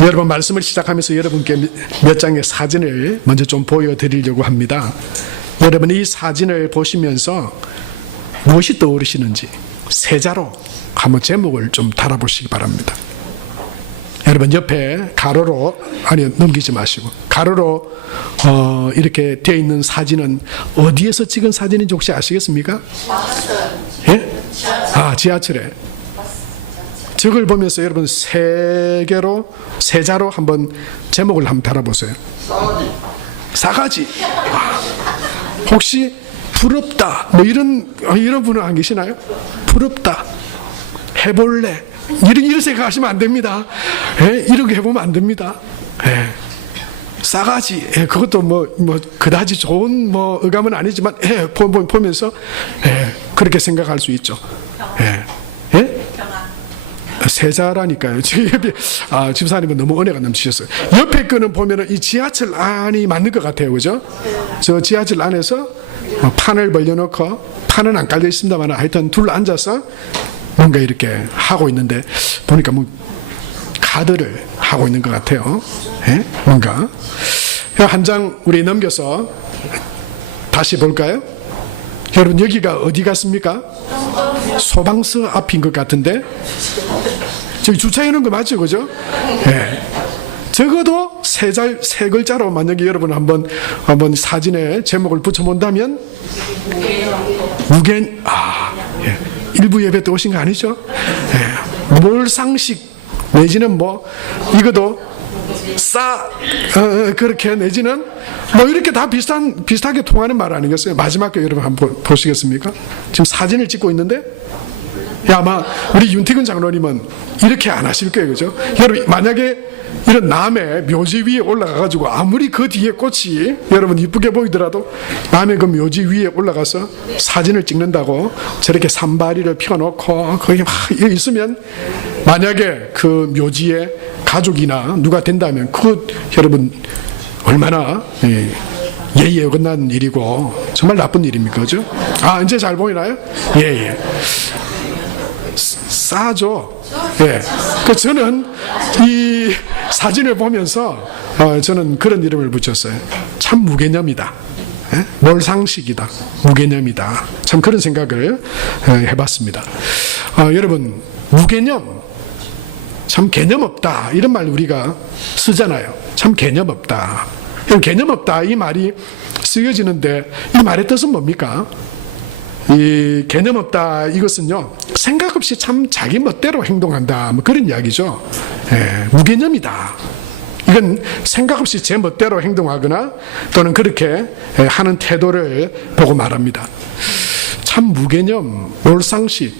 여러분 말씀을 시작하면서 여러분께 몇 장의 사진을 먼저 좀 보여드리려고 합니다. 여러분 이 사진을 보시면서 무엇이 떠오르시는지 세자로 한번 제목을 좀 달아보시기 바랍니다. 여러분 옆에 가로로 넘기지 마시고 가로로 이렇게 되어 있는 사진은 어디에서 찍은 사진인지 혹시 아시겠습니까? 예? 지하철에. 저걸 보면서 여러분 세자로 한번 제목을 한번 달아보세요. 싸가지. 혹시 부럽다 뭐 이런 분은 안 계시나요? 부럽다, 해볼래, 이런 생각하시면 안 됩니다. 예? 이렇게 해보면 안 됩니다. 예. 싸가지. 예. 그것도 뭐 그다지 좋은 의감은 아니지만 보면서 그렇게 생각할 수 있죠. 예. 예? 세자라니까요. 집사님은 너무 은혜가 넘치셨어요. 옆에 거는 보면은 이 지하철 안이 맞는 것 같아요. 그죠? 저 지하철 안에서 판을 벌려놓고, 판은 안 깔려 있습니다만 하여튼 둘 앉아서 뭔가 이렇게 하고 있는데 보니까 카드를 하고 있는 것 같아요. 예? 뭔가. 한 장 우리 넘겨서 다시 볼까요? 여러분 여기가 어디 같습니까? 소방서 앞인 것 같은데 저기 주차해 놓은 거 맞죠? 그죠? 예. 적어도 세 글자로 만약에 여러분 한번 사진에 제목을 붙여본다면 예. 일부 예배 때 오신 거 아니죠? 예. 몰상식 내지는 이것도 그렇게 내지는 이렇게 다 비슷하게 통하는 말 아니겠어요? 마지막 거 여러분 한번 보시겠습니까? 지금 사진을 찍고 있는데 아마 우리 윤태근 장로님은 이렇게 안 하실 거예요. 그죠? 여러분 만약에 이런 남의 묘지 위에 올라가가지고 아무리 그 뒤에 꽃이 여러분 이쁘게 보이더라도 남의 그 묘지 위에 올라가서 사진을 찍는다고 저렇게 산바리를 펴놓고 거기 막 있으면 만약에 그 묘지에 가족이나 누가 된다면 여러분 얼마나 예의에 어긋난 일이고 정말 나쁜 일입니까? 그죠? 이제 잘 보이나요? 예. 싸죠. 예. 저는 이 사진을 보면서 저는 그런 이름을 붙였어요. 참 무개념이다. 예? 몰상식이다. 무개념이다. 참 그런 생각을 해봤습니다. 여러분 무개념, 참 개념 없다 이런 말 우리가 쓰잖아요. 참 개념 없다. 개념 없다 이 말이 쓰여지는데 이 말의 뜻은 뭡니까? 이 개념 없다 이것은요 생각 없이 참 자기 멋대로 행동한다 그런 이야기죠. 무개념이다. 이건 생각 없이 제 멋대로 행동하거나 또는 그렇게 하는 태도를 보고 말합니다. 참 무개념, 몰상식,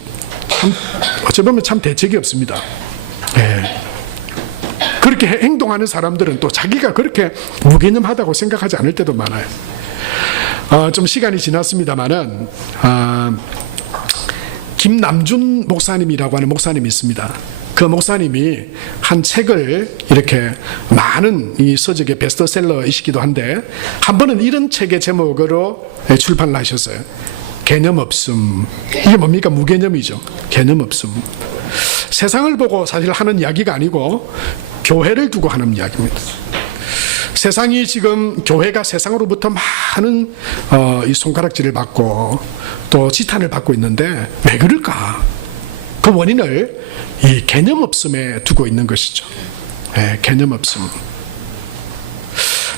참 어찌 보면 참 대책이 없습니다. 그렇게 행동하는 사람들은 또 자기가 그렇게 무개념하다고 생각하지 않을 때도 많아요. 좀 시간이 지났습니다만은 김남준 목사님이라고 하는 목사님이 있습니다. 그 목사님이 한 책을 이렇게 많은 이 서적의 베스트셀러이시기도 한데 한 번은 이런 책의 제목으로 출판을 하셨어요. 개념 없음. 이게 뭡니까? 무개념이죠. 개념 없음. 세상을 보고 사실 하는 이야기가 아니고 교회를 두고 하는 이야기입니다. 세상이 지금 교회가 세상으로부터 많은 이 손가락질을 받고 또 지탄을 받고 있는데 왜 그럴까? 그 원인을 이 개념 없음에 두고 있는 것이죠. 개념 없음.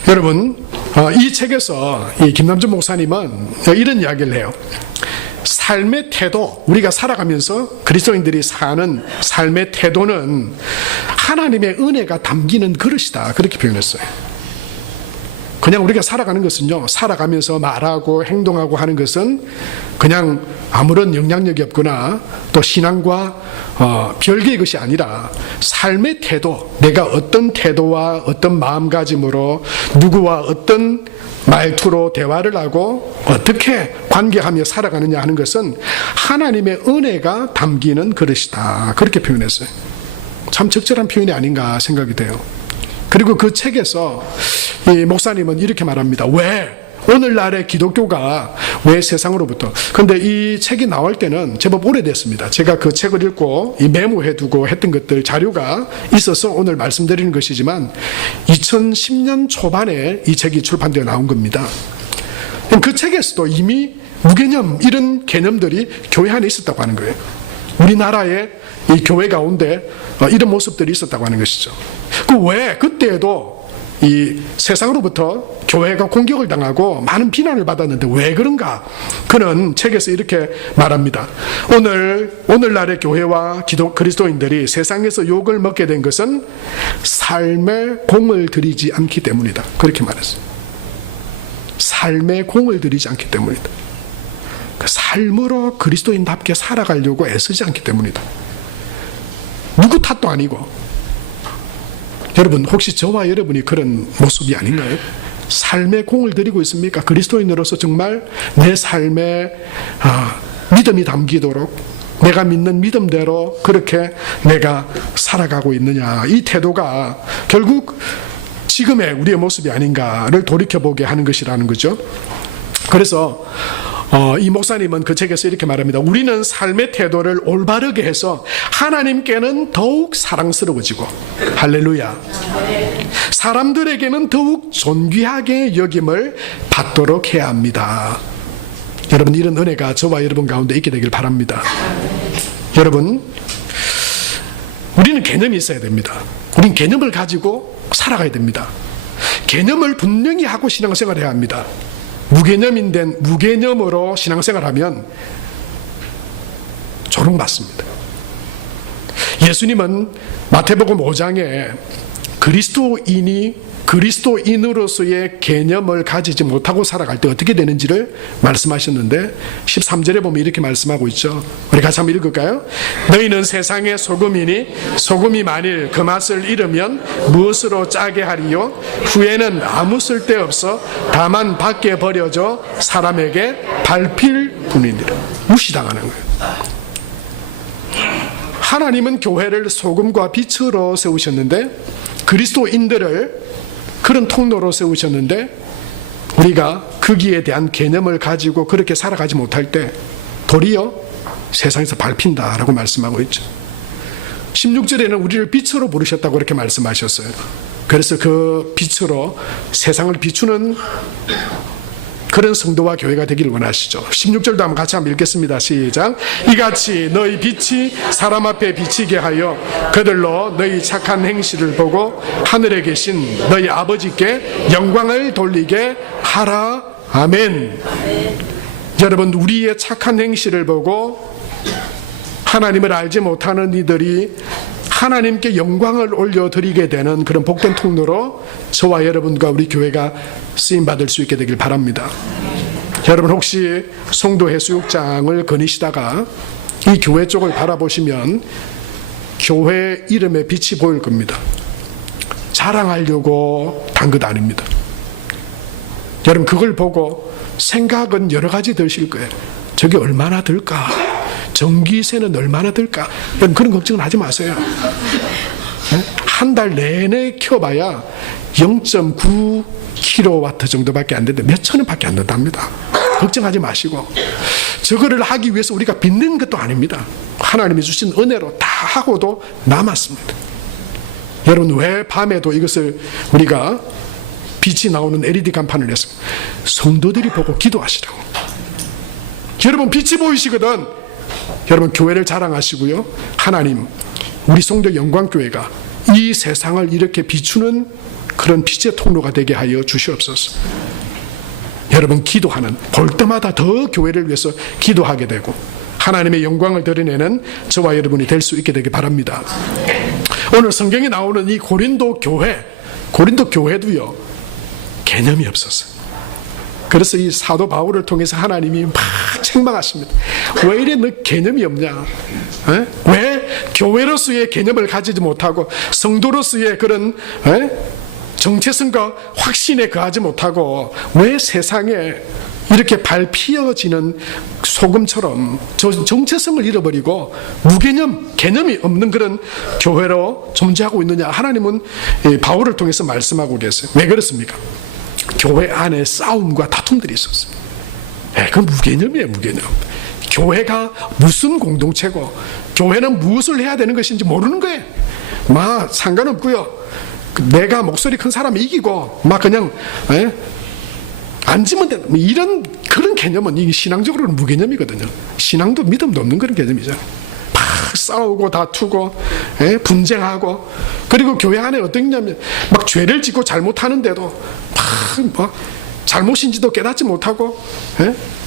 여러분 이 책에서 이 김남준 목사님은 이런 이야기를 해요. 삶의 태도, 우리가 살아가면서 그리스도인들이 사는 삶의 태도는 하나님의 은혜가 담기는 그릇이다 그렇게 표현했어요. 그냥 우리가 살아가는 것은요, 살아가면서 말하고 행동하고 하는 것은 그냥 아무런 영향력이 없거나 또 신앙과 별개의 것이 아니라 삶의 태도, 내가 어떤 태도와 어떤 마음가짐으로 누구와 어떤 말투로 대화를 하고 어떻게 관계하며 살아가느냐 하는 것은 하나님의 은혜가 담기는 그릇이다 그렇게 표현했어요. 참 적절한 표현이 아닌가 생각이 돼요. 그리고 그 책에서 이 목사님은 이렇게 말합니다. 오늘날의 기독교가 왜 세상으로부터. 근데 이 책이 나올 때는 제법 오래됐습니다. 제가 그 책을 읽고 이 메모해두고 했던 것들 자료가 있어서 오늘 말씀드리는 것이지만 2010년 초반에 이 책이 출판되어 나온 겁니다. 그 책에서도 이미 무개념 이런 개념들이 교회 안에 있었다고 하는 거예요. 우리나라의 이 교회 가운데 이런 모습들이 있었다고 하는 것이죠. 왜 그때에도 이 세상으로부터 교회가 공격을 당하고 많은 비난을 받았는데 왜 그런가? 그는 책에서 이렇게 말합니다. 오늘날의 교회와 그리스도인들이 세상에서 욕을 먹게 된 것은 삶에 공을 들이지 않기 때문이다. 그렇게 말했어요. 삶에 공을 들이지 않기 때문이다. 그 삶으로 그리스도인답게 살아가려고 애쓰지 않기 때문이다. 누구 탓도 아니고. 여러분 혹시 저와 여러분이 그런 모습이 아닌가요? 삶에 공을 들이고 있습니까? 그리스도인으로서 정말 내 삶에 믿음이 담기도록 내가 믿는 믿음대로 그렇게 내가 살아가고 있느냐. 이 태도가 결국 지금의 우리의 모습이 아닌가를 돌이켜보게 하는 것이라는 거죠. 그래서 이 목사님은 그 책에서 이렇게 말합니다. 우리는 삶의 태도를 올바르게 해서 하나님께는 더욱 사랑스러워지고, 할렐루야, 사람들에게는 더욱 존귀하게 여김을 받도록 해야 합니다. 여러분 이런 은혜가 저와 여러분 가운데 있게 되길 바랍니다. 여러분 우리는 개념이 있어야 됩니다. 우리는 개념을 가지고 살아가야 됩니다. 개념을 분명히 하고 신앙생활을 해야 합니다. 무개념으로 신앙생활하면 조롱받습니다. 예수님은 마태복음 5장에 그리스도인으로서의 개념을 가지지 못하고 살아갈 때 어떻게 되는지를 말씀하셨는데 13절에 보면 이렇게 말씀하고 있죠. 우리 같이 한번 읽을까요? 너희는 세상의 소금이니 소금이 만일 그 맛을 잃으면 무엇으로 짜게 하리요? 후에는 아무 쓸데없어 다만 밖에 버려져 사람에게 밟힐 뿐이니라. 무시당하는 거예요. 하나님은 교회를 소금과 빛으로 세우셨는데 그리스도인들을 그런 통로로 세우셨는데 우리가 거기에 대한 개념을 가지고 그렇게 살아가지 못할 때 도리어 세상에서 밟힌다라고 말씀하고 있죠. 16절에는 우리를 빛으로 부르셨다고 그렇게 말씀하셨어요. 그래서 그 빛으로 세상을 비추는 그런 성도와 교회가 되기를 원하시죠. 16절도 한번 같이 한번 읽겠습니다. 시작. 이같이 너희 빛이 사람 앞에 비치게 하여 그들로 너희 착한 행실을 보고 하늘에 계신 너희 아버지께 영광을 돌리게 하라. 아멘. 여러분 우리의 착한 행실을 보고 하나님을 알지 못하는 이들이 하나님께 영광을 올려드리게 되는 그런 복된 통로로 저와 여러분과 우리 교회가 쓰임받을 수 있게 되길 바랍니다. 여러분 혹시 송도 해수욕장을 거니시다가 이 교회 쪽을 바라보시면 교회 이름에 빛이 보일 겁니다. 자랑하려고 단 것 아닙니다. 여러분 그걸 보고 생각은 여러 가지 드실 거예요. 저게 얼마나 들까? 전기세는 얼마나 들까? 여러분 그런 걱정은 하지 마세요. 한 달 내내 켜봐야 0.9kW 정도밖에 안 되는데 몇 천 원밖에 안 된답니다. 걱정하지 마시고 저거를 하기 위해서 우리가 빚는 것도 아닙니다. 하나님이 주신 은혜로 다 하고도 남았습니다. 여러분 왜 밤에도 이것을 우리가 빛이 나오는 LED 간판을 냈습니다. 성도들이 보고 기도하시라고. 여러분 빛이 보이시거든 여러분 교회를 자랑하시고요. 하나님 우리 송도 영광교회가 이 세상을 이렇게 비추는 그런 빛의 통로가 되게 하여 주시옵소서. 여러분 기도하는 볼 때마다 더 교회를 위해서 기도하게 되고 하나님의 영광을 드러내는 저와 여러분이 될 수 있게 되길 바랍니다. 오늘 성경에 나오는 이 고린도 교회도요 개념이 없었어요. 그래서 이 사도 바울을 통해서 하나님이 막 책망하십니다. 왜 이래 너 개념이 없냐? 왜 교회로서의 개념을 가지지 못하고 성도로서의 그런 정체성과 확신에 거하지 못하고 왜 세상에 이렇게 밟히어지는 소금처럼 정체성을 잃어버리고 개념이 없는 그런 교회로 존재하고 있느냐? 하나님은 바울을 통해서 말씀하고 계세요. 왜 그렇습니까? 교회 안에 싸움과 다툼들이 있었어요. 그 무개념이에요, 무개념. 교회가 무슨 공동체고 교회는 무엇을 해야 되는 것인지 모르는 거예요. 막 상관없고요. 내가 목소리 큰 사람이 이기고 막 그냥 앉으면 되는 이런 그런 개념은 이게 신앙적으로는 무개념이거든요. 신앙도 믿음도 없는 그런 개념이죠. 막 싸우고 다투고 분쟁하고, 그리고 교회 안에 어떤 게냐면 막 죄를 짓고 잘못하는데도 막 잘못인지도 깨닫지 못하고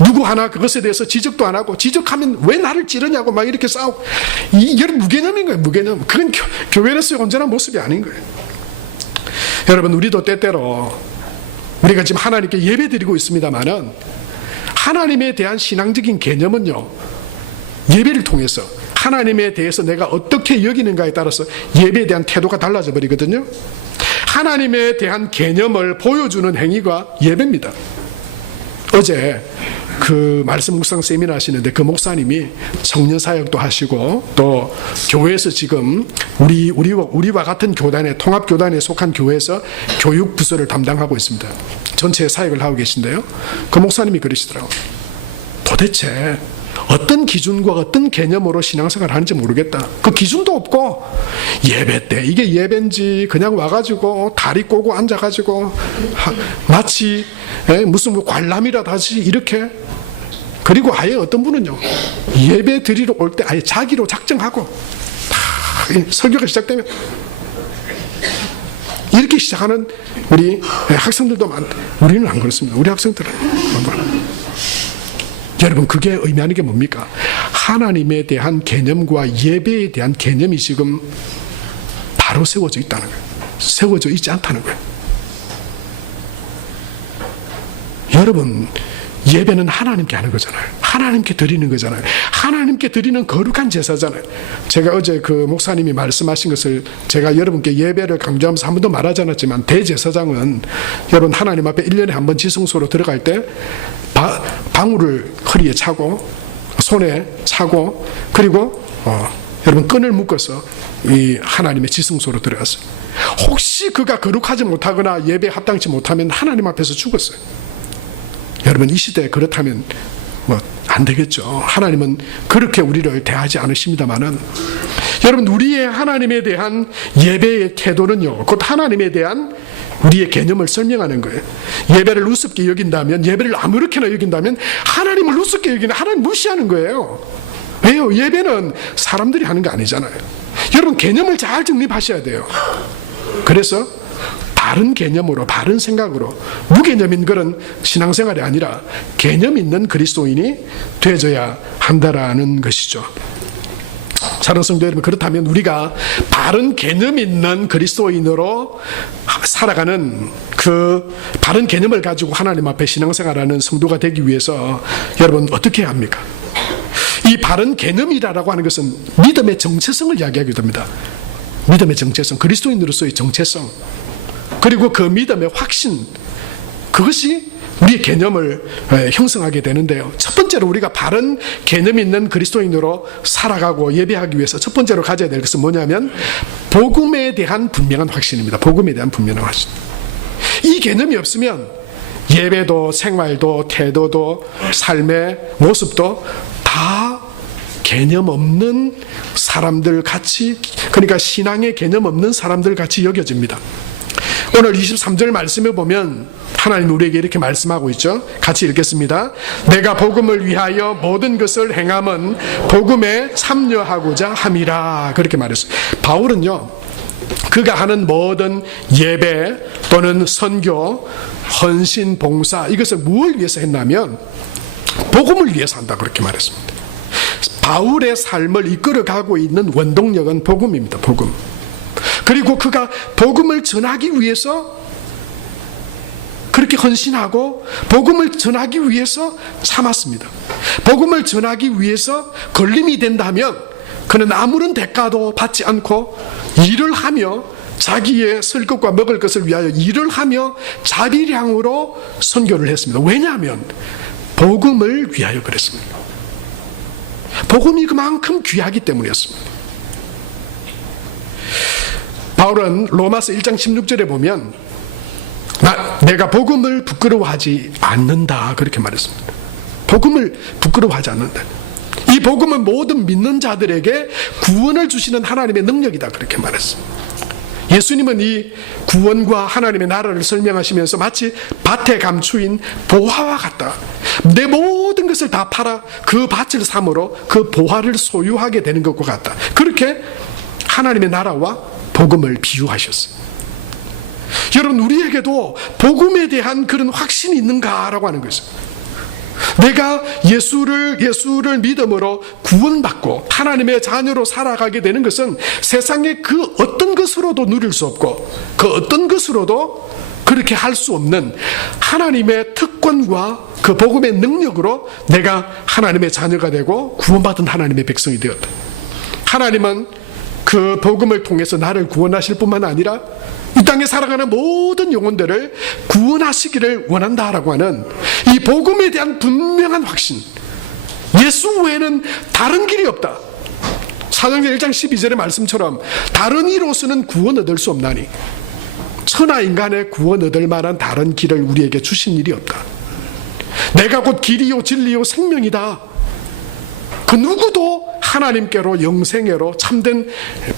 누구 하나 그것에 대해서 지적도 안 하고, 지적하면 왜 나를 찌르냐고 막 이렇게 싸우고, 이게 무개념인 거예요. 무개념. 그건 교회로서의 온전한 모습이 아닌 거예요. 여러분, 우리도 때때로 우리가 지금 하나님께 예배 드리고 있습니다만은 하나님에 대한 신앙적인 개념은요, 예배를 통해서 하나님에 대해서 내가 어떻게 여기는가에 따라서 예배에 대한 태도가 달라져 버리거든요. 하나님에 대한 개념을 보여주는 행위가 예배입니다. 어제 그 말씀 묵상 세미나 하시는데 그 목사님이 청년 사역도 하시고 또 교회에서 지금 우리와 같은 교단에, 통합교단에 속한 교회에서 교육 부서를 담당하고 있습니다. 전체 사역을 하고 계신데요, 그 목사님이 그러시더라고요. 도대체 어떤 기준과 어떤 개념으로 신앙생활을 하는지 모르겠다. 그 기준도 없고 예배 때 이게 예배인지 그냥 와가지고 다리 꼬고 앉아가지고 마치 무슨 관람이라도 하지 이렇게. 그리고 아예 어떤 분은요, 예배 드리러 올 때 아예 자기로 작정하고 설교가 시작되면 이렇게 시작하는 우리 학생들도 많다. 우리는 안 그렇습니다. 우리 학생들은 여러분, 그게 의미하는 게 뭡니까? 하나님에 대한 개념과 예배에 대한 개념이 지금 바로 세워져 있다는 거예요. 세워져 있지 않다는 거예요. 여러분, 예배는 하나님께 하는 거잖아요. 하나님께 드리는 거잖아요. 하나님께 드리는 거룩한 제사잖아요. 제가 어제 그 목사님이 말씀하신 것을 제가 여러분께 예배를 강조하면서 한 번도 말하지 않았지만, 대제사장은 여러분 하나님 앞에 1년에 한 번 지성소로 들어갈 때 방울을 허리에 차고 손에 차고, 그리고 여러분 끈을 묶어서 이 하나님의 지성소로 들어갔어요. 혹시 그가 거룩하지 못하거나 예배에 합당치 못하면 하나님 앞에서 죽었어요. 여러분, 이 시대에 그렇다면 안 되겠죠. 하나님은 그렇게 우리를 대하지 않으십니다만은, 여러분, 우리의 하나님에 대한 예배의 태도는요, 곧 하나님에 대한 우리의 개념을 설명하는 거예요. 예배를 우습게 여긴다면, 예배를 아무렇게나 여긴다면 하나님을 우습게 여기는, 하나님 무시하는 거예요. 왜요? 예배는 사람들이 하는 거 아니잖아요. 여러분, 개념을 잘 정립하셔야 돼요. 그래서 바른 개념으로, 바른 생각으로, 무개념인 그런 신앙생활이 아니라 개념 있는 그리스도인이 되어져야 한다라는 것이죠. 사랑하는 성도 여러분, 그렇다면 우리가 바른 개념 있는 그리스도인으로 살아가는 그 바른 개념을 가지고 하나님 앞에 신앙생활하는 성도가 되기 위해서 여러분 어떻게 해야 합니까? 이 바른 개념이라고 하는 것은 믿음의 정체성을 이야기하게 됩니다. 믿음의 정체성, 그리스도인으로서의 정체성, 그리고 그 믿음의 확신, 그것이 우리의 개념을 형성하게 되는데요. 첫 번째로 우리가 바른 개념 있는 그리스도인으로 살아가고 예배하기 위해서 첫 번째로 가져야 될 것은 뭐냐면 복음에 대한 분명한 확신입니다. 복음에 대한 분명한 확신. 이 개념이 없으면 예배도 생활도 태도도 삶의 모습도 다 개념 없는 사람들 같이, 그러니까 신앙의 개념 없는 사람들 같이 여겨집니다. 오늘 23절 말씀에 보면 하나님 우리에게 이렇게 말씀하고 있죠. 같이 읽겠습니다. 내가 복음을 위하여 모든 것을 행함은 복음에 참여하고자 함이라. 그렇게 말했어요. 바울은요, 그가 하는 모든 예배 또는 선교, 헌신, 봉사, 이것을 무엇을 위해서 했냐면 복음을 위해서 한다, 그렇게 말했습니다. 바울의 삶을 이끌어가고 있는 원동력은 복음입니다. 복음. 그리고 그가 복음을 전하기 위해서 그렇게 헌신하고 복음을 전하기 위해서 참았습니다. 복음을 전하기 위해서 걸림이 된다면 그는 아무런 대가도 받지 않고 일을 하며 자기의 쓸 것과 먹을 것을 위하여 일을 하며 자비량으로 선교를 했습니다. 왜냐하면 복음을 위하여 그랬습니다. 복음이 그만큼 귀하기 때문이었습니다. 바울은 로마서 1장 16절에 보면 내가 복음을 부끄러워하지 않는다 그렇게 말했습니다. 복음을 부끄러워하지 않는다. 이 복음은 모든 믿는 자들에게 구원을 주시는 하나님의 능력이다 그렇게 말했습니다. 예수님은 이 구원과 하나님의 나라를 설명하시면서 마치 밭에 감추인 보화와 같다. 내 모든 것을 다 팔아 그 밭을 삼으로 그 보화를 소유하게 되는 것과 같다. 그렇게 하나님의 나라와 복음을 비유하셨어요. 여러분, 우리에게도 복음에 대한 그런 확신이 있는가라고 하는 것입니다. 내가 예수를 믿음으로 구원받고 하나님의 자녀로 살아가게 되는 것은 세상의 그 어떤 것으로도 누릴 수 없고 그 어떤 것으로도 그렇게 할 수 없는 하나님의 특권과 그 복음의 능력으로 내가 하나님의 자녀가 되고 구원받은 하나님의 백성이 되었다. 하나님은 그 복음을 통해서 나를 구원하실 뿐만 아니라 이 땅에 살아가는 모든 영혼들을 구원하시기를 원한다라고 하는 이 복음에 대한 분명한 확신, 예수 외에는 다른 길이 없다. 사도행전 1장 12절의 말씀처럼 다른 이로서는 구원 얻을 수 없나니 천하 인간의 구원 얻을 만한 다른 길을 우리에게 주신 일이 없다. 내가 곧 길이요 진리요 생명이다. 그 누구도 하나님께로 영생애로 참된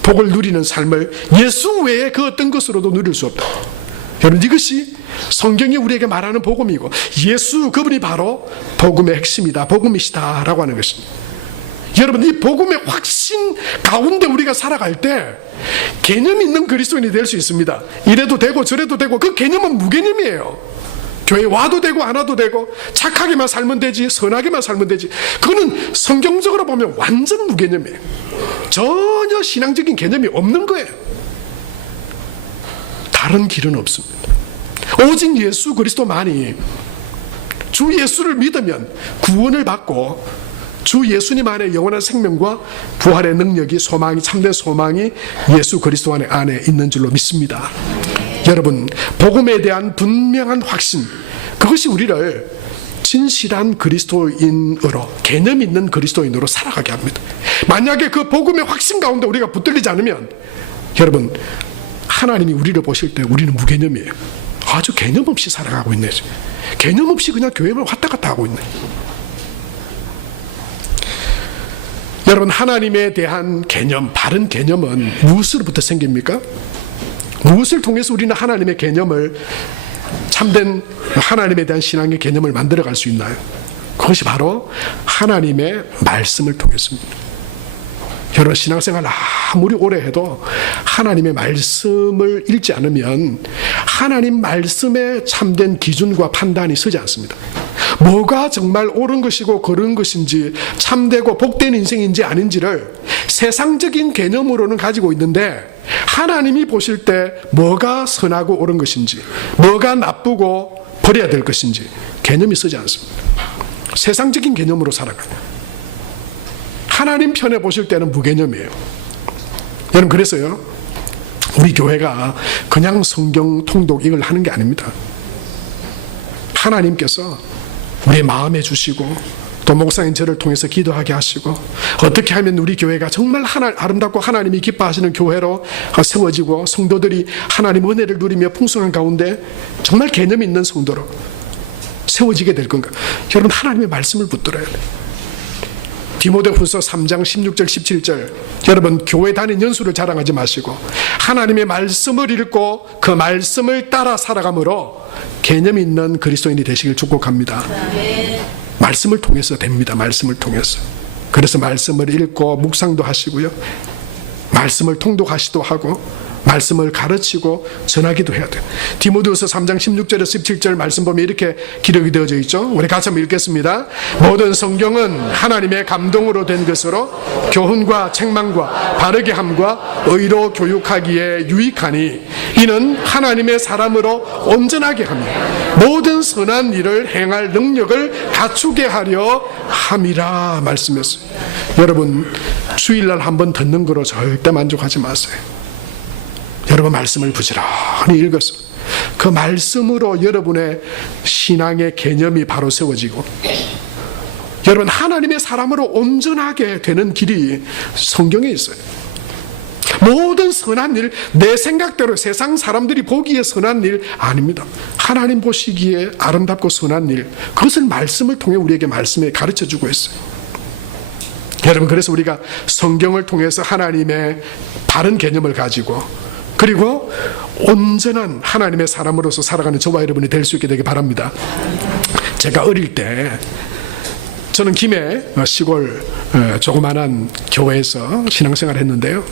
복을 누리는 삶을 예수 외에 그 어떤 것으로도 누릴 수 없다. 여러분, 이것이 성경이 우리에게 말하는 복음이고 예수 그분이 바로 복음의 핵심이다, 복음이시다 라고 하는 것입니다. 여러분, 이 복음의 확신 가운데 우리가 살아갈 때 개념 있는 그리스도인이 될 수 있습니다. 이래도 되고 저래도 되고 그 개념은 무개념이에요. 교회 와도 되고 안 와도 되고 착하게만 살면 되지 선하게만 살면 되지, 그거는 성경적으로 보면 완전 무개념이에요. 전혀 신앙적인 개념이 없는 거예요. 다른 길은 없습니다. 오직 예수 그리스도만이, 주 예수를 믿으면 구원을 받고 주 예수님 안에 영원한 생명과 부활의 능력이, 소망이, 참된 소망이 예수 그리스도 안에 있는 줄로 믿습니다. 여러분, 복음에 대한 분명한 확신, 그것이 우리를 진실한 그리스도인으로, 개념 있는 그리스도인으로 살아가게 합니다. 만약에 그 복음의 확신 가운데 우리가 붙들리지 않으면 여러분, 하나님이 우리를 보실 때 우리는 무개념이에요. 아주 개념 없이 살아가고 있네. 개념 없이 그냥 교회만 왔다 갔다 하고 있네. 여러분, 하나님에 대한 개념, 바른 개념은 무엇으로부터 생깁니까? 무엇을 통해서 우리는 하나님의 개념을, 참된 하나님에 대한 신앙의 개념을 만들어갈 수 있나요? 그것이 바로 하나님의 말씀을 통해서입니다. 여러분, 신앙생활 아무리 오래 해도 하나님의 말씀을 읽지 않으면 하나님 말씀에 참된 기준과 판단이 서지 않습니다. 뭐가 정말 옳은 것이고 그른 것인지, 참되고 복된 인생인지 아닌지를 세상적인 개념으로는 가지고 있는데 하나님이 보실 때 뭐가 선하고 옳은 것인지, 뭐가 나쁘고 버려야 될 것인지 개념이 서지 않습니다. 세상적인 개념으로 살아가요. 하나님 편에 보실 때는 무개념이에요. 여러분, 그래서요, 우리 교회가 그냥 성경 통독 이걸 하는 게 아닙니다. 하나님께서 우리의 마음에 주시고 또 목사인 저를 통해서 기도하게 하시고 어떻게 하면 우리 교회가 정말 아름답고 하나님이 기뻐하시는 교회로 세워지고 성도들이 하나님 은혜를 누리며 풍성한 가운데 정말 개념 있는 성도로 세워지게 될 건가? 여러분, 하나님의 말씀을 붙들어야 돼요. 디모데후서 3장 16절 17절, 여러분, 교회 다닌 연수를 자랑하지 마시고 하나님의 말씀을 읽고 그 말씀을 따라 살아감으로 개념 있는 그리스도인이 되시길 축복합니다. 말씀을 통해서 됩니다. 말씀을 통해서. 그래서 말씀을 읽고 묵상도 하시고요, 말씀을 통독하시도 하고 말씀을 가르치고 전하기도 해야 돼요. 디모데후서 3장 16절에서 17절 말씀 보면 이렇게 기록이 되어져 있죠. 우리 같이 한번 읽겠습니다. 모든 성경은 하나님의 감동으로 된 것으로 교훈과 책망과 바르게 함과 의로 교육하기에 유익하니 이는 하나님의 사람으로 온전하게 하며 모든 선한 일을 행할 능력을 갖추게 하려 함이라 말씀했어요. 여러분, 주일날 한번 듣는 거로 절대 만족하지 마세요. 여러분, 말씀을 부지런히 읽어서 그 말씀으로 여러분의 신앙의 개념이 바로 세워지고 여러분, 하나님의 사람으로 온전하게 되는 길이 성경에 있어요. 모든 선한 일, 내 생각대로 세상 사람들이 보기에 선한 일 아닙니다. 하나님 보시기에 아름답고 선한 일, 그것을 말씀을 통해 우리에게 말씀에 가르쳐주고 있어요. 여러분, 그래서 우리가 성경을 통해서 하나님의 바른 개념을 가지고, 그리고 온전한 하나님의 사람으로서 살아가는 저와 여러분이 될 수 있게 되길 바랍니다. 제가 어릴 때, 저는 김해 시골 조그만한 교회에서 신앙생활을 했는데요,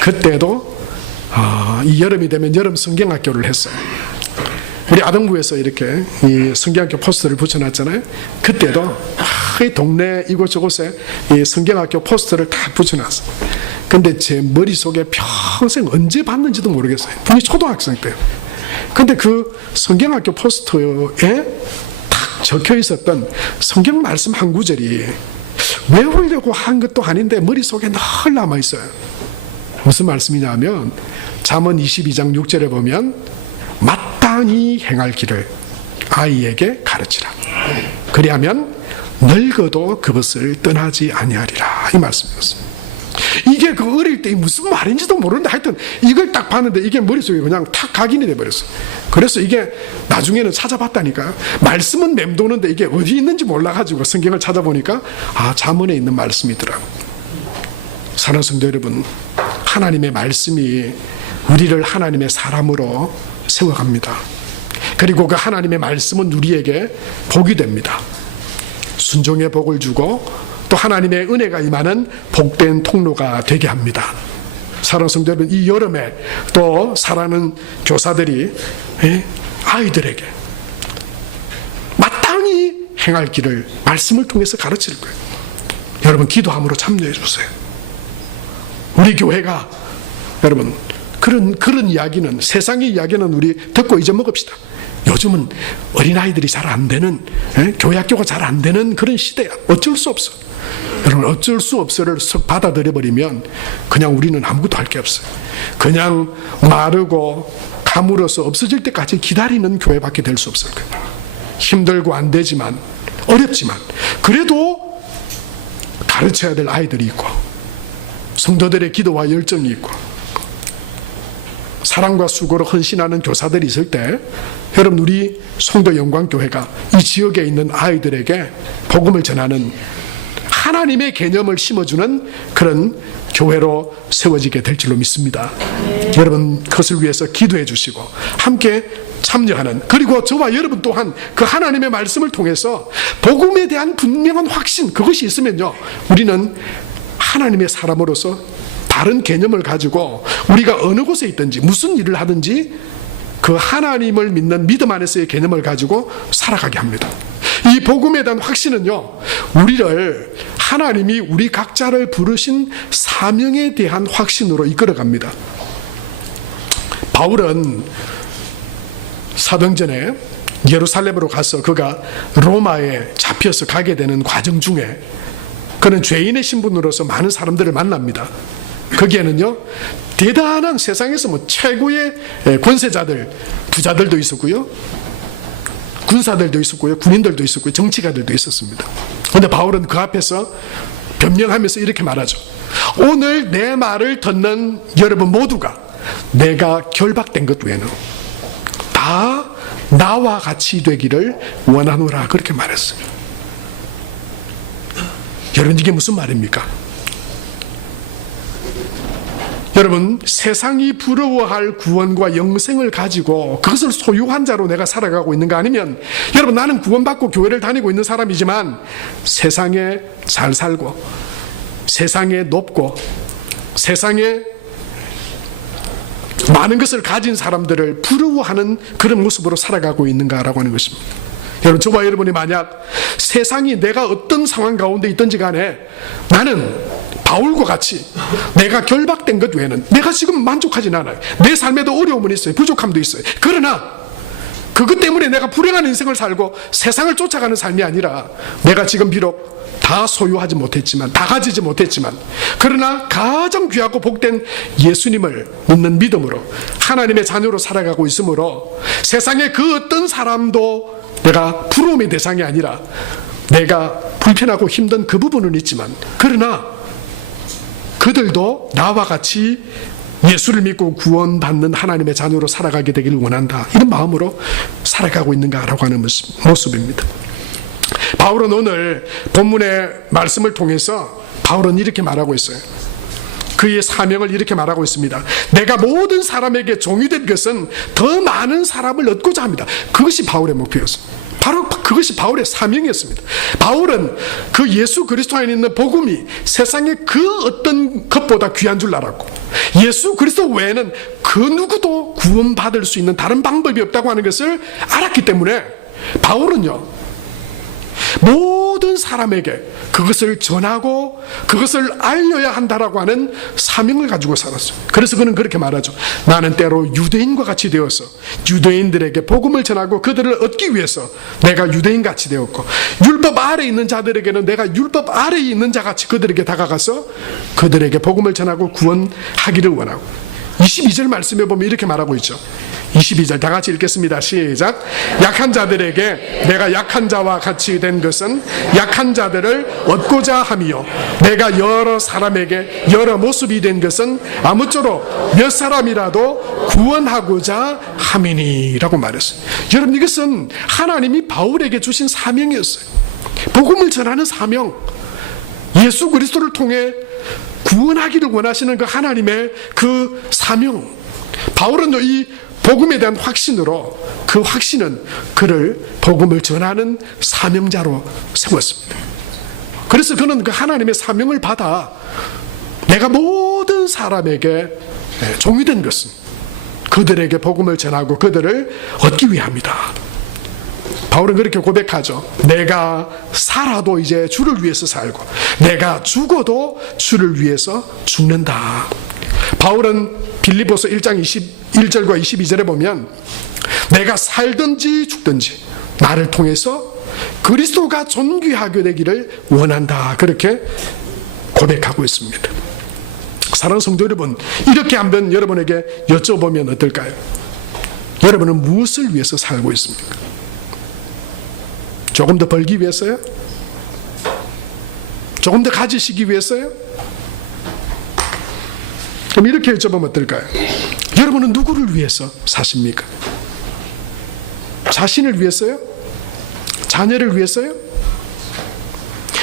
그때도 이 여름이 되면 여름 성경학교를 했어요. 우리 아동부에서 이렇게 이 성경학교 포스터를 붙여놨잖아요. 그때도 이 동네 이곳저곳에 이 성경학교 포스터를 다 붙여놨어요. 근데 제 머릿속에 평생 언제 봤는지도 모르겠어요. 분명히 초등학생 때요. 근데 그 성경학교 포스터에 딱 적혀 있었던 성경 말씀 한 구절이 외우려고 한 것도 아닌데 머릿속에 늘 남아있어요. 무슨 말씀이냐면 잠언 22장 6절에 보면 마땅히 행할 길을 아이에게 가르치라. 그리하면 늙어도 그것을 떠나지 아니하리라. 이 말씀이었어요. 이게 그 어릴 때 무슨 말인지도 모르는데 하여튼 이걸 딱 봤는데 이게 머릿속에 그냥 탁 각인이 돼버렸어요. 그래서 이게 나중에는 찾아봤다니까요. 말씀은 맴도는데 이게 어디 있는지 몰라가지고 성경을 찾아보니까 잠언에 있는 말씀이더라고요. 사랑하는 성도 여러분, 하나님의 말씀이 우리를 하나님의 사람으로 세워갑니다. 그리고 그 하나님의 말씀은 우리에게 복이 됩니다. 순종의 복을 주고 또 하나님의 은혜가 임하는 복된 통로가 되게 합니다. 사랑하는 성도 여러분, 이 여름에 또 사랑하는 교사들이 아이들에게 마땅히 행할 길을 말씀을 통해서 가르칠 거예요. 여러분, 기도함으로 참여해 주세요. 우리 교회가 여러분 그런 이야기는, 세상의 이야기는 우리 듣고 잊어먹읍시다. 요즘은 어린아이들이 잘 안 되는, 교회 학교가 잘 안 되는 그런 시대야. 어쩔 수 없어. 여러분, 어쩔 수 없어를 썩 받아들여버리면 그냥 우리는 아무것도 할 게 없어요. 그냥 마르고 가물어서 없어질 때까지 기다리는 교회밖에 될 수 없을 거예요. 힘들고 안 되지만, 어렵지만 그래도 가르쳐야 될 아이들이 있고 성도들의 기도와 열정이 있고 사랑과 수고로 헌신하는 교사들이 있을 때, 여러분, 우리 성도 영광교회가 이 지역에 있는 아이들에게 복음을 전하는 하나님의 개념을 심어주는 그런 교회로 세워지게 될 줄로 믿습니다. 여러분, 그것을 위해서 기도해 주시고 함께 참여하는, 그리고 저와 여러분 또한 그 하나님의 말씀을 통해서 복음에 대한 분명한 확신, 그것이 있으면요, 우리는 하나님의 사람으로서 다른 개념을 가지고 우리가 어느 곳에 있든지 무슨 일을 하든지 그 하나님을 믿는 믿음 안에서의 개념을 가지고 살아가게 합니다. 이 복음에 대한 확신은요, 우리를 하나님이 우리 각자를 부르신 사명에 대한 확신으로 이끌어갑니다. 바울은 사도행전에 예루살렘으로 가서 그가 로마에 잡혀서 가게 되는 과정 중에 그는 죄인의 신분으로서 많은 사람들을 만납니다. 거기에는요, 대단한 세상에서 최고의 권세자들, 부자들도 있었고요, 군사들도 있었고요, 군인들도 있었고요, 정치가들도 있었습니다. 그런데 바울은 그 앞에서 변명하면서 이렇게 말하죠. 오늘 내 말을 듣는 여러분 모두가 내가 결박된 것 외에는 다 나와 같이 되기를 원하노라, 그렇게 말했어요. 여러분, 이게 무슨 말입니까? 여러분, 세상이 부러워할 구원과 영생을 가지고 그것을 소유한 자로 내가 살아가고 있는가, 아니면 여러분, 나는 구원받고 교회를 다니고 있는 사람이지만 세상에 잘 살고 세상에 높고 세상에 많은 것을 가진 사람들을 부러워하는 그런 모습으로 살아가고 있는가라고 하는 것입니다. 여러분, 저와 여러분이 만약 세상이 내가 어떤 상황 가운데 있든지 간에 나는 바울과 같이 내가 결박된 것 외에는 내가 지금 만족하진 않아요. 내 삶에도 어려움은 있어요. 부족함도 있어요. 그러나 그것 때문에 내가 불행한 인생을 살고 세상을 쫓아가는 삶이 아니라, 내가 지금 비록 다 소유하지 못했지만, 다 가지지 못했지만, 그러나 가장 귀하고 복된 예수님을 믿는 믿음으로 하나님의 자녀로 살아가고 있으므로 세상의 그 어떤 사람도 내가 부러움의 대상이 아니라, 내가 불편하고 힘든 그 부분은 있지만 그러나 그들도 나와 같이 예수를 믿고 구원받는 하나님의 자녀로 살아가게 되기를 원한다. 이런 마음으로 살아가고 있는가라고 하는 모습입니다. 바울은 오늘 본문의 말씀을 통해서 바울은 이렇게 말하고 있어요. 그의 사명을 이렇게 말하고 있습니다. 내가 모든 사람에게 종이 된 것은 더 많은 사람을 얻고자 합니다. 그것이 바울의 목표였습니다. 바로 그것이 바울의 사명이었습니다. 바울은 그 예수 그리스도 안에 있는 복음이 세상의 그 어떤 것보다 귀한 줄 알았고, 예수 그리스도 외에는 그 누구도 구원받을 수 있는 다른 방법이 없다고 하는 것을 알았기 때문에 바울은요, 모든 사람에게 그것을 전하고 그것을 알려야 한다라고 하는 사명을 가지고 살았어요. 그래서 그는 그렇게 말하죠. 나는 때로 유대인과 같이 되어서 유대인들에게 복음을 전하고 그들을 얻기 위해서 내가 유대인같이 되었고, 율법 아래에 있는 자들에게는 내가 율법 아래에 있는 자같이 그들에게 다가가서 그들에게 복음을 전하고 구원하기를 원하고. 22절 말씀에 보면 이렇게 말하고 있죠. 22절 다 같이 읽겠습니다. 시작. 약한 자들에게 내가 약한 자와 같이 된 것은 약한 자들을 얻고자 함이요, 내가 여러 사람에게 여러 모습이 된 것은 아무쪼록 몇 사람이라도 구원하고자 함이니 라고 말했어요. 여러분, 이것은 하나님이 바울에게 주신 사명이었어요. 복음을 전하는 사명, 예수 그리스도를 통해 구원하기를 원하시는 그 하나님의 그 사명. 바울은 이 복음에 대한 확신으로, 그 확신은 그를 복음을 전하는 사명자로 세웠습니다. 그래서 그는 그 하나님의 사명을 받아 내가 모든 사람에게 종이 된 것은 그들에게 복음을 전하고 그들을 얻기 위함이다. 바울은 그렇게 고백하죠. 내가 살아도 이제 주를 위해서 살고 내가 죽어도 주를 위해서 죽는다. 바울은 빌립보서 1장 21절과 22절에 보면 내가 살든지 죽든지 나를 통해서 그리스도가 존귀하게 되기를 원한다, 그렇게 고백하고 있습니다. 사랑하는 성도 여러분, 이렇게 한번 여러분에게 여쭤보면 어떨까요? 여러분은 무엇을 위해서 살고 있습니까? 조금 더 벌기 위해서요? 조금 더 가지시기 위해서요? 그럼 이렇게 여쭤보면 어떨까요? 여러분은 누구를 위해서 사십니까? 자신을 위해서요? 자녀를 위해서요?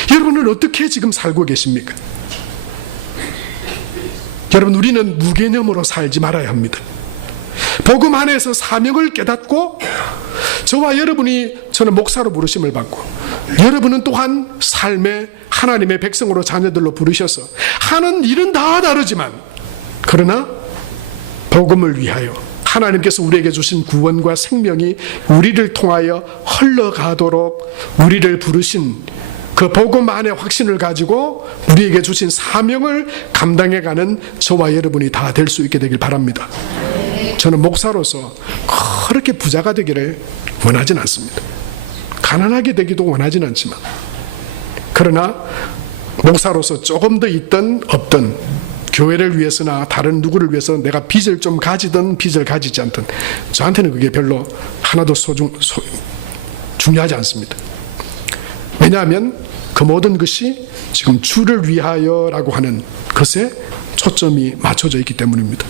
여러분은 어떻게 지금 살고 계십니까? 여러분, 우리는 무개념으로 살지 말아야 합니다. 복음 안에서 사명을 깨닫고, 저와 여러분이, 저는 목사로 부르심을 받고 여러분은 또한 삶의 하나님의 백성으로 자녀들로 부르셔서 하는 일은 다 다르지만, 그러나 복음을 위하여 하나님께서 우리에게 주신 구원과 생명이 우리를 통하여 흘러가도록 우리를 부르신 그 복음 안의 확신을 가지고 우리에게 주신 사명을 감당해가는 저와 여러분이 다 될 수 있게 되길 바랍니다. 저는 목사로서 그렇게 부자가 되기를 원하진 않습니다. 가난하게 되기도 원하진 않지만, 그러나 목사로서 조금 더 있든 없든 교회를 위해서나 다른 누구를 위해서 내가 빚을 좀 가지든 빚을 가지지 않든 저한테는 그게 별로 하나도 중요하지 않습니다. 왜냐하면 그 모든 것이 지금 주를 위하여라고 하는 것에 초점이 맞춰져 있기 때문입니다.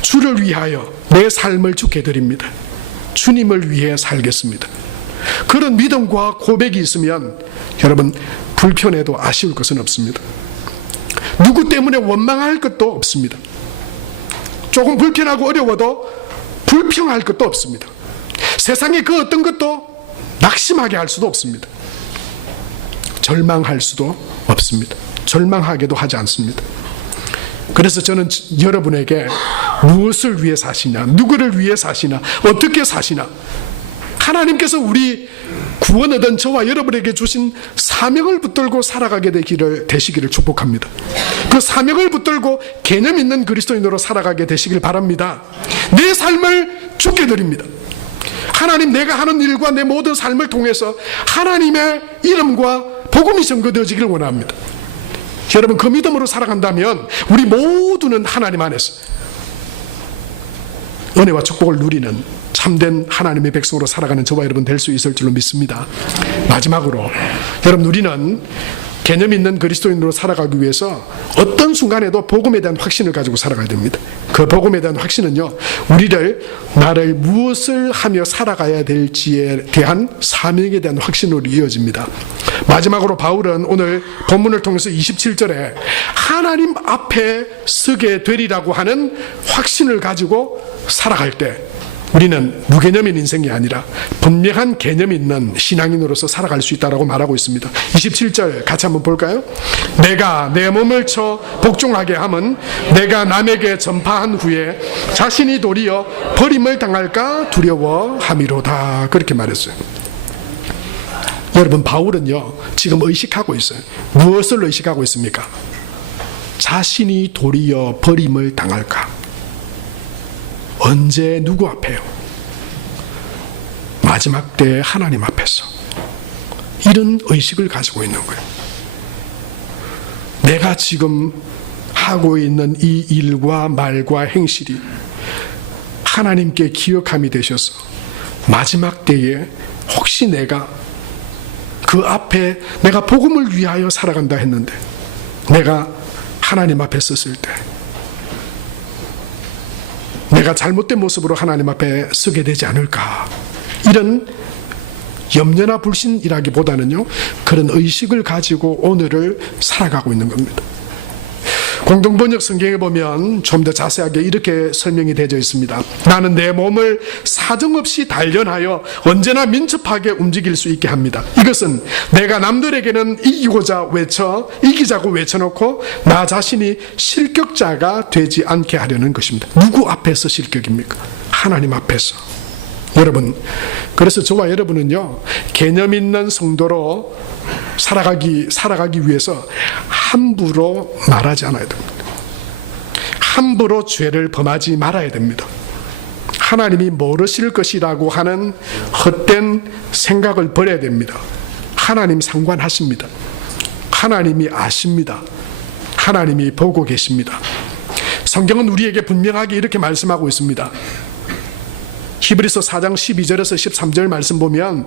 주를 위하여 내 삶을 주께 드립니다. 주님을 위해 살겠습니다. 그런 믿음과 고백이 있으면 여러분, 불편해도 아쉬울 것은 없습니다. 누구 때문에 원망할 것도 없습니다. 조금 불편하고 어려워도 불평할 것도 없습니다. 세상에 그 어떤 것도 낙심하게 할 수도 없습니다. 절망할 수도 없습니다. 절망하게도 하지 않습니다. 그래서 저는 여러분에게 무엇을 위해 사시냐, 누구를 위해 사시나, 어떻게 사시나, 하나님께서 우리 구원 얻은 저와 여러분에게 주신 사명을 붙들고 살아가게 되시기를 축복합니다. 그 사명을 붙들고 개념 있는 그리스도인으로 살아가게 되시길 바랍니다. 내 삶을 주께 드립니다. 하나님, 내가 하는 일과 내 모든 삶을 통해서 하나님의 이름과 복음이 전거되어지기를 원합니다. 여러분, 그 믿음으로 살아간다면 우리 모두는 하나님 안에서 은혜와 축복을 누리는 참된 하나님의 백성으로 살아가는 저와 여러분 될 수 있을 줄로 믿습니다. 마지막으로, 여러분, 우리는 개념 있는 그리스도인으로 살아가기 위해서 어떤 순간에도 복음에 대한 확신을 가지고 살아가야 됩니다. 그 복음에 대한 확신은요, 나를 무엇을 하며 살아가야 될지에 대한 사명에 대한 확신으로 이어집니다. 마지막으로 바울은 오늘 본문을 통해서 27절에 하나님 앞에 서게 되리라고 하는 확신을 가지고 살아갈 때 우리는 무개념인 인생이 아니라 분명한 개념 있는 신앙인으로서 살아갈 수 있다고 말하고 있습니다. 27절 같이 한번 볼까요? 내가 내 몸을 쳐 복종하게 함은 내가 남에게 전파한 후에 자신이 도리어 버림을 당할까 두려워함이로다. 그렇게 말했어요. 여러분, 바울은요 지금 의식하고 있어요. 무엇을 의식하고 있습니까? 자신이 도리어 버림을 당할까. 언제 누구 앞에요? 마지막 때 하나님 앞에서. 이런 의식을 가지고 있는 거예요. 내가 지금 하고 있는 이 일과 말과 행실이 하나님께 기억함이 되셔서 마지막 때에 혹시 내가 그 앞에 내가 복음을 위하여 살아간다 했는데 내가 하나님 앞에 섰을 때 내가 잘못된 모습으로 하나님 앞에 서게 되지 않을까. 이런 염려나 불신이라기보다는요, 그런 의식을 가지고 오늘을 살아가고 있는 겁니다. 공동번역 성경에 보면 좀 더 자세하게 이렇게 설명이 되어 있습니다. 나는 내 몸을 사정없이 단련하여 언제나 민첩하게 움직일 수 있게 합니다. 이것은 내가 남들에게는 이기자고 외쳐놓고 나 자신이 실격자가 되지 않게 하려는 것입니다. 누구 앞에서 실격입니까? 하나님 앞에서. 여러분, 그래서 저와 여러분은요, 개념 있는 성도로 살아가기 위해서 함부로 말하지 않아야 됩니다. 함부로 죄를 범하지 말아야 됩니다. 하나님이 모르실 것이라고 하는 헛된 생각을 버려야 됩니다. 하나님 상관하십니다. 하나님이 아십니다. 하나님이 보고 계십니다. 성경은 우리에게 분명하게 이렇게 말씀하고 있습니다. 히브리서 4장 12절에서 13절 말씀 보면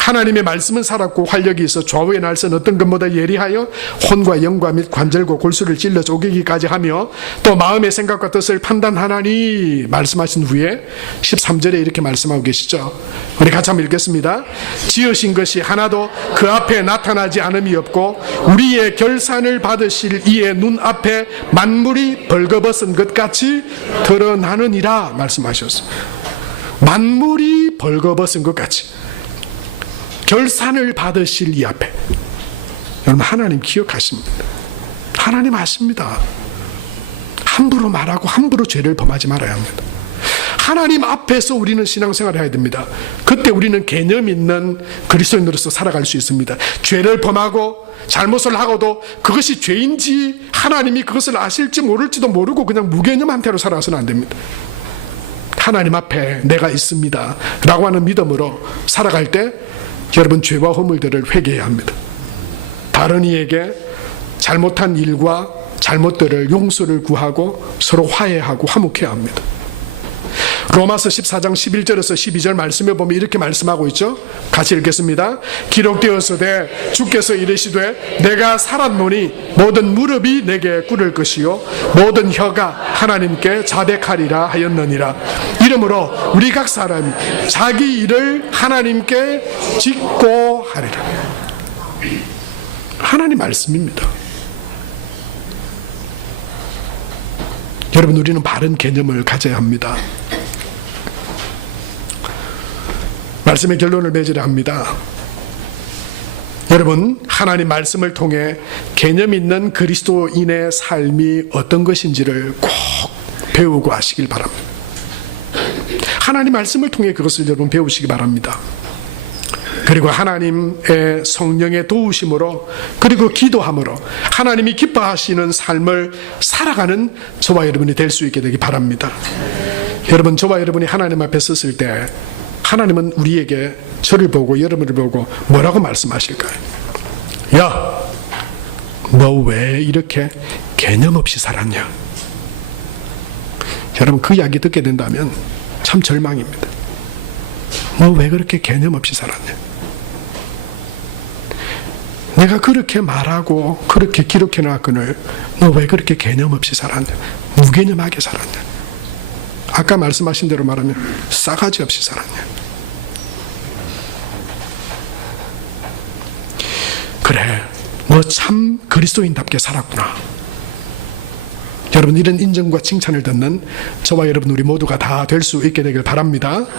하나님의 말씀은 살았고 활력이 있어 좌우의 날선 어떤 것보다 예리하여 혼과 영과 및 관절과 골수를 찔러 쪼개기까지 하며 또 마음의 생각과 뜻을 판단하나니 말씀하신 후에 13절에 이렇게 말씀하고 계시죠. 우리 같이 한번 읽겠습니다. 지으신 것이 하나도 그 앞에 나타나지 않음이 없고 우리의 결산을 받으실 이의 눈앞에 만물이 벌거벗은 것 같이 드러나느니라 말씀하셨어요. 만물이 벌거벗은 것 같이 결산을 받으실 이 앞에. 여러분, 하나님 기억하십니다. 하나님 아십니다. 함부로 말하고 함부로 죄를 범하지 말아야 합니다. 하나님 앞에서 우리는 신앙생활을 해야 됩니다. 그때 우리는 개념 있는 그리스도인으로서 살아갈 수 있습니다. 죄를 범하고 잘못을 하고도 그것이 죄인지 하나님이 그것을 아실지 모를지도 모르고 그냥 무개념한 태로 살아서는 안 됩니다. 하나님 앞에 내가 있습니다 라고 하는 믿음으로 살아갈 때 여러분, 죄와 허물들을 회개해야 합니다. 다른 이에게 잘못한 일과 잘못들을 용서를 구하고 서로 화해하고 화목해야 합니다. 로마서 14장 11절에서 12절 말씀에 보면 이렇게 말씀하고 있죠. 같이 읽겠습니다. 기록되었으되 주께서 이르시되 내가 살았노니 모든 무릎이 내게 꿇을 것이요 모든 혀가 하나님께 자백하리라 하였느니라. 이러므로 우리 각 사람이 자기 일을 하나님께 짓고 하리라. 하나님 말씀입니다. 여러분, 우리는 바른 개념을 가져야 합니다. 말씀의 결론을 맺으려 합니다. 여러분, 하나님 말씀을 통해 개념 있는 그리스도인의 삶이 어떤 것인지를 꼭 배우고 하시길 바랍니다. 하나님 말씀을 통해 그것을 여러분 배우시기 바랍니다. 그리고 하나님의 성령의 도우심으로 그리고 기도함으로 하나님이 기뻐하시는 삶을 살아가는 저와 여러분이 될 수 있게 되기 바랍니다. 여러분, 저와 여러분이 하나님 앞에 섰을 때 하나님은 우리에게 저를 보고 여러분을 보고 뭐라고 말씀하실까요? 야, 너 왜 이렇게 개념 없이 살았냐? 여러분, 그 이야기 듣게 된다면 참 절망입니다. 너 왜 그렇게 개념 없이 살았냐? 내가 그렇게 말하고 그렇게 기록해 놨거늘 너 왜 그렇게 개념 없이 살았냐? 무개념하게 살았냐? 아까 말씀하신 대로 말하면 싸가지 없이 살았냐? 그래, 너 참 그리스도인답게 살았구나. 여러분, 이런 인정과 칭찬을 듣는 저와 여러분 우리 모두가 다 될 수 있게 되길 바랍니다.